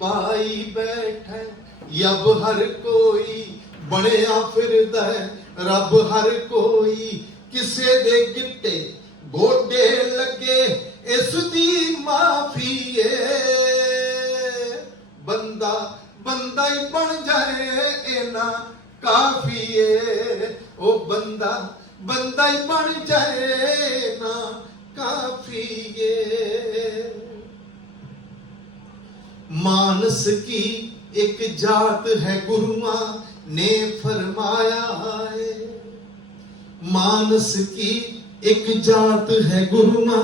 ਪਾਈ ਬੈਠਾ, ਯਬ ਹਰ ਕੋਈ ਬਣਿਆ ਫਿਰਦਾ, ਰੱਬ ਹਰ ਕੋਈ ਕਿਸੇ ਦੇ ਗਿੱਟੇ ਗੋਡੇ ਲੱਗੇ, ਇਸ ਦੀ ਮਾਫੀ ਏ। ਬੰਦਾ ਬੰਦਾ ਹੀ ਬਣ ਜਾਏ ਇਹਨਾਂ ਕਾਫੀ ਏ। ਉਹ ਬੰਦਾ ਬੰਦਾ ਹੀ ਬਣ ਜਾਏ ਨਾ ਕਾਫੀ ਏ। ਮਾਨਸ ਕੀ ਇੱਕ ਜਾਤ ਹੈ ਗੁਰੂਆਂ ਨੇ ਫਰਮਾਇਆ ਹੈ ਮਾਨਸ ਕੀ ਇੱਕ ਜਾਤ ਹੈ ਗੁਰੂਆਂ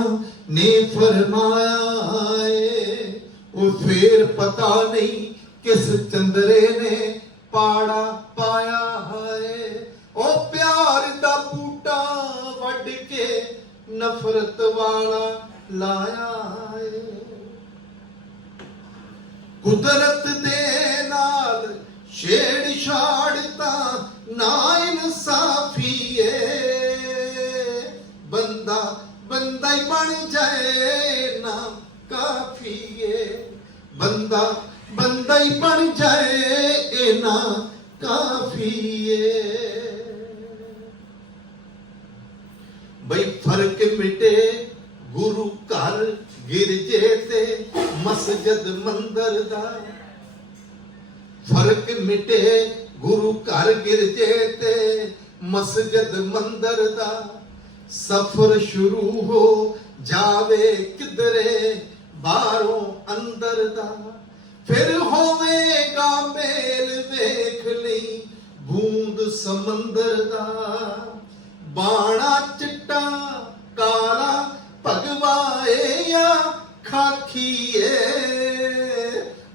ਨੇ ਫਰਮਾਇਆ ਹੈ ਉਹ ਫੇਰ ਪਤਾ ਨਹੀਂ ਕਿਸ ਚੰਦਰੇ ਨੇ ਪਾੜਾ ਪਾਇਆ ਹੈ ਉਹ ਪਿਆਰ ਦਾ ਬੂਟਾ ਵੱਢ ਕੇ ਨਫ਼ਰਤ ਵਾਲਾ ਲਾਇਆ ਹੈ ਕੁਦਰਤ ਦੇ ਨਾਲ ਛੇੜ ਛਾੜ ਤਾਂ ਨਾ ਇਨਸਾਫੀ ਏ। ਬੰਦਾ ਬੰਦਾ ਹੀ ਬਣ ਜਾਏ ਨਾ ਕਾਫੀ ਏ। ਬੰਦਾ ਬੰਦਾ ਹੀ ਬਣ ਜਾਏ ਨਾ ਕਾਫੀ ਏ ਬਈ ਫ਼ਰਕ ਮਿਟੇ ਗੁਰੂ ਘਰ ਗਿਰਜੇ ਤੇ ਮਸਜਿਦ ਮੰਦਰ ਦਾ। ਫ਼ਰਕ ਮਿਟੇ ਗੁਰੂ ਘਰ ਗਿਰਜੇ ਤੇ ਮਸਜਿਦ ਮੰਦਰ ਦਾ। ਸਫ਼ਰ ਸ਼ੁਰੂ ਹੋ ਜਾਵੇ ਕਿਧਰੇ, ਬਾਹਰੋਂ ਅੰਦਰ ਦਾ। ਫਿਰ ਹੋਵੇਗਾ ਮੇਲ ਵੇਖ ਲਈ ਬੂੰਦ ਸਮੁੰਦਰ ਦਾ। ਬਾਣਾ ਚਿੱਟਾ ਕਾਲਾ ਭਗਵਾਏ ਖਾਖੀਏ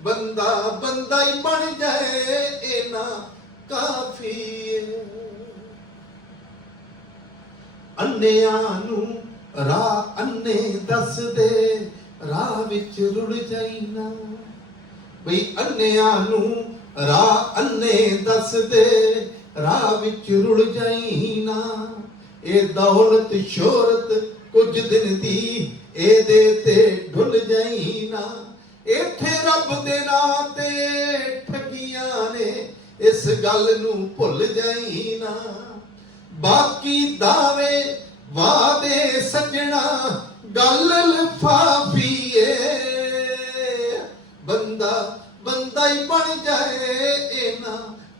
ਬੰਦਾ ਬੰਦਾ ਹੀ ਬਣ ਜਾਏ ਇਹਨਾਂ ਕਾਫੀ ਏ ਅੰਨਿਆਂ ਨੂੰ ਰਾਹ ਅੰਨੇ ਦੱਸਦੇ ਰਾਹ ਵਿੱਚ ਰੁੜ ਜਾਈਨਾ ਬਈ ਅੰਨਿਆਂ ਨੂੰ ਰਾਹ ਅੰਨੇ ਦੱਸਦੇ ਰਾਹ ਵਿੱਚ ਰੁੜ ਜਾਈਨਾ ਇਹ ਦੌਲਤ, ਸ਼ੋਹਰਤ ਕੁਝ ਦਿਨ ਦੀ, ਇਹਦੇ ਜਾਈ ਨਾ। ਜਾਈਨਾ ਇੱਥੇ ਰੱਬ ਦੇ ਨਾਂ ਤੇ ਠਗੀਆਂ ਨੇ, ਇਸ ਗੱਲ ਨੂੰ ਭੁੱਲ ਜਾਈ ਨਾ। ਬਾਕੀ ਦਾਵੇ ਵਾਦੇ ਸੱਜਣਾ, ਗੱਲ ਲਫਾਫੀ ਏ ਬੰਦਾ ਬੰਦਾ ਹੀ ਬਣ ਜਾਏ ਇਹਨਾਂ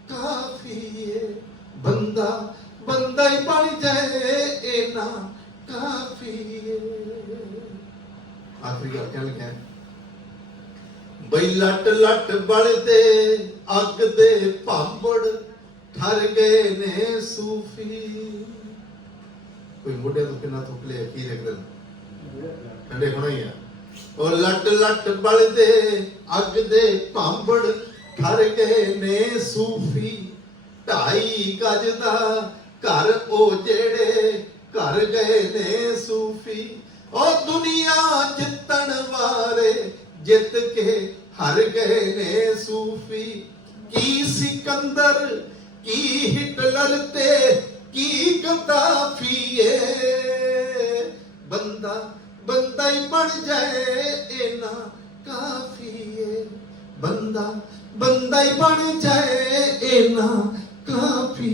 ਕਾਫੀ ਏ ਬੰਦਾ ਬੰਦਾ ਹੀ ਬਣ ਜਾਏ ਇਹਨਾਂ ਕਾਫੀ ਏ ਆਖਰੀ ਗੱਲ ਕਹਿਣ ਲੱਗਿਆ। ਬਈ ਲੱਟ ਲੱਟ ਬਲਦੇ ਅੱਗ ਦੇ ਭਾਂਬੜ ਠਰ ਗਏ ਨੇ ਸੂਫੀ। ਕੋਈ ਮੋਢੇ ਤੋਂ ਕਿੰਨਾ ਥੁੱਕ ਲਿਆ, ਕੀ ਲੱਗਦਾ ਠੰਡੇ ਹੋਣਾ ਹੀ ਆ। ਉਹ ਲੱਟ ਲੱਟ ਬਲਦੇ ਅੱਗ ਦੇ ਭਾਂਬੜ ਠਰ ਗਏ ਨੇ ਸੂਫੀ। ਢਾਈ ਗਜ ਦਾ ਘਰ ਉਹ ਜਿਹੜੇ ਘਰ ਗਏ ਨੇ ਸੂਫੀ। ਉਹ ਦੁਨੀਆ ਜਿੱਤਣ ਵਾਲੇ ਜਿੱਤ ਕੇ ਹਰ ਗਏ ਨੇ ਸੂਫੀ। ਕੀ ਸਿਕੰਦਰ, ਕੀ ਹਿਟਲਰ ਤੇ ਕੀ ਗਦਾਫੀ ਬੰਦਾ ਬੰਦਾ ਹੀ ਬਣ ਜਾਏ ਇਹਨਾਂ ਕਾਫੀ ਬੰਦਾ ਬੰਦਾ ਹੀ ਬਣ ਜਾਏ ਇਹਨਾਂ ਕਾਫੀ